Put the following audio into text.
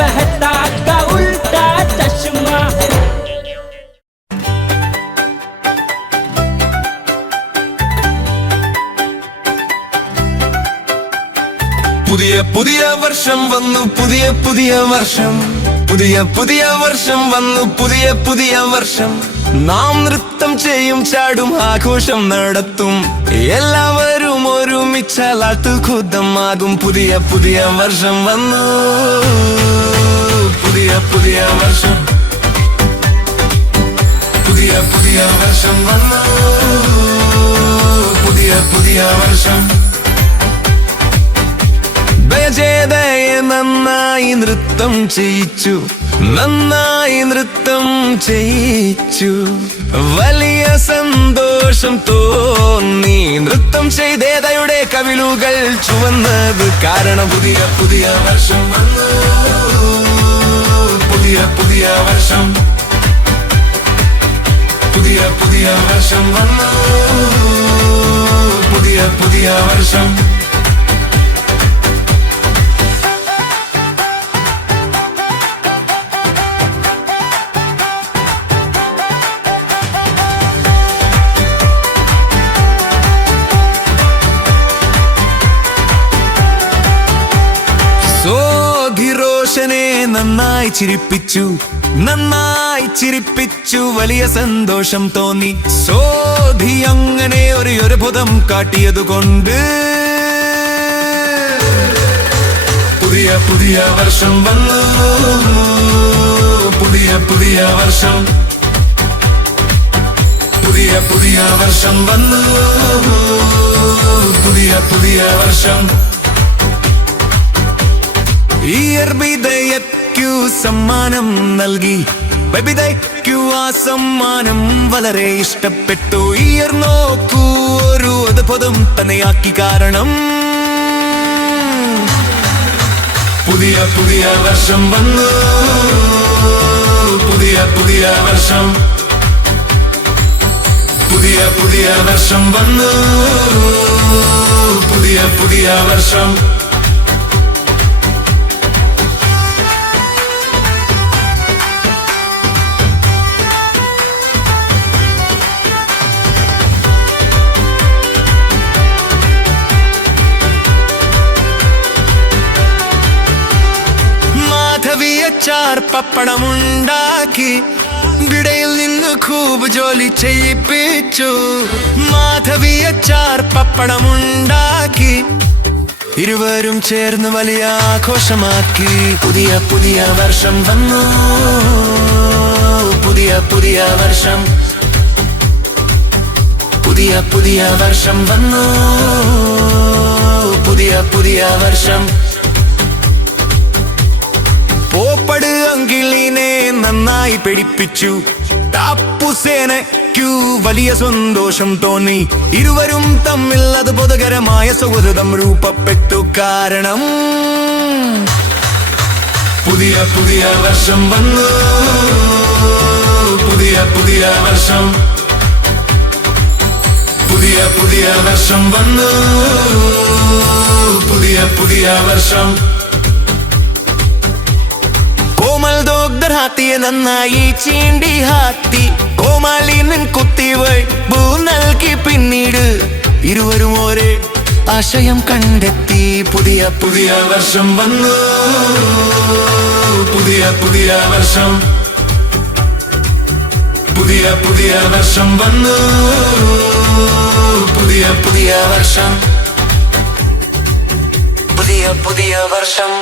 मेहता का उल्टा चश्मा പുതിയ പുതിയ വർഷം വന്നു പുതിയ പുതിയ വർഷം പുതിയ പുതിയ വർഷം വന്നു പുതിയ പുതിയ വർഷം നാം നൃത്തം ചെയ്യും ചാടും ആഘോഷം നടത്തും എല്ലാവരും ഒരുമിച്ചാൽ അത്ഭുതമാകും പുതിയ പുതിയ വർഷം വന്നു പുതിയ പുതിയ വർഷം പുതിയ പുതിയ വർഷം വന്നു പുതിയ പുതിയ വർഷം ദയചേതയെ നന്നായി നൃത്തം ചെയ്യിച്ചു നന്നായി നൃത്തം ചെയ്യിച്ചു വലിയ സന്തോഷം തോന്നി നൃത്തം ചെയ്തേതയുടെ കവിളുകൾ ചുവന്നത് കാരണം പുതിയ പുതിയ വർഷം വന്നു പുതിയ പുതിയ വർഷം പുതിയ പുതിയ വർഷം വന്നു പുതിയ പുതിയ വർഷം സോധിരോഷനെ നന്നായി ചിരിപ്പിച്ചു വലിയ സന്തോഷം തോന്നി സോധി അങ്ങനെ ഒരു അത്ഭുതം കാട്ടിയതുകൊണ്ട് പുതിയ പുതിയ വർഷം വന്നു പുതിയ പുതിയ വർഷം പുതിയ പുതിയ വർഷം വന്നു പുതിയ പുതിയ വർഷം വിദയക്കു സമ്മാനം നൽകി വിദയക്കു ആ സമ്മാനം വളരെ ഇഷ്ടപ്പെട്ടു നോക്കൂ ഒരു അത്ഭുതം തന്നെയാക്കി കാരണം പുതിയ പുതിയ വർഷം വന്നു പുതിയ പുതിയ വർഷം പുതിയ പുതിയ വർഷം വന്നു പുതിയ പുതിയ വർഷം അച്ചാർ പപ്പടമുണ്ടാക്കി വിടയിൽ നിന്ന് ഖൂബ് ജോലി ചെയ്യിപ്പിച്ചു മാധവി അച്ചാർ പപ്പടമുണ്ടാക്കി ഇരുവരും ചേർന്ന് വലിയ ആഘോഷമാക്കി പുതിയ പുതിയ വർഷം വന്നു പുതിയ പുതിയ വർഷം പുതിയ പുതിയ വർഷം വന്നു പുതിയ പുതിയ വർഷം പോപ്പട് അങ്കിളിനെ നന്നായി പിടിപ്പിച്ചു ടാപ്പുസേനയ്ക്കു വലിയ സന്തോഷം തോന്നി ഇരുവരും തമ്മിൽ അത്ഭുതകരമായ സൗഹൃദം രൂപപ്പെട്ടു കാരണം പുതിയ പുതിയ വർഷം വന്നു പുതിയ പുതിയ വർഷം പുതിയ പുതിയ വർഷം വന്നു പുതിയ പുതിയ വർഷം കോമൽ ദോഗ്ധർ ഹാത്തിയെ നന്നായി ചീണ്ടി ഹാത്തി കോമാലിനൻ കുത്തിവൾ ഭൂ നൽകി പിന്നീട് ഇരുവരും ഒരേ ആശയം കണ്ടെത്തി പുതിയ പുതിയ വർഷം വന്നു പുതിയ പുതിയ വർഷം പുതിയ പുതിയ വർഷം വന്നു പുതിയ പുതിയ വർഷം പുതിയ പുതിയ വർഷം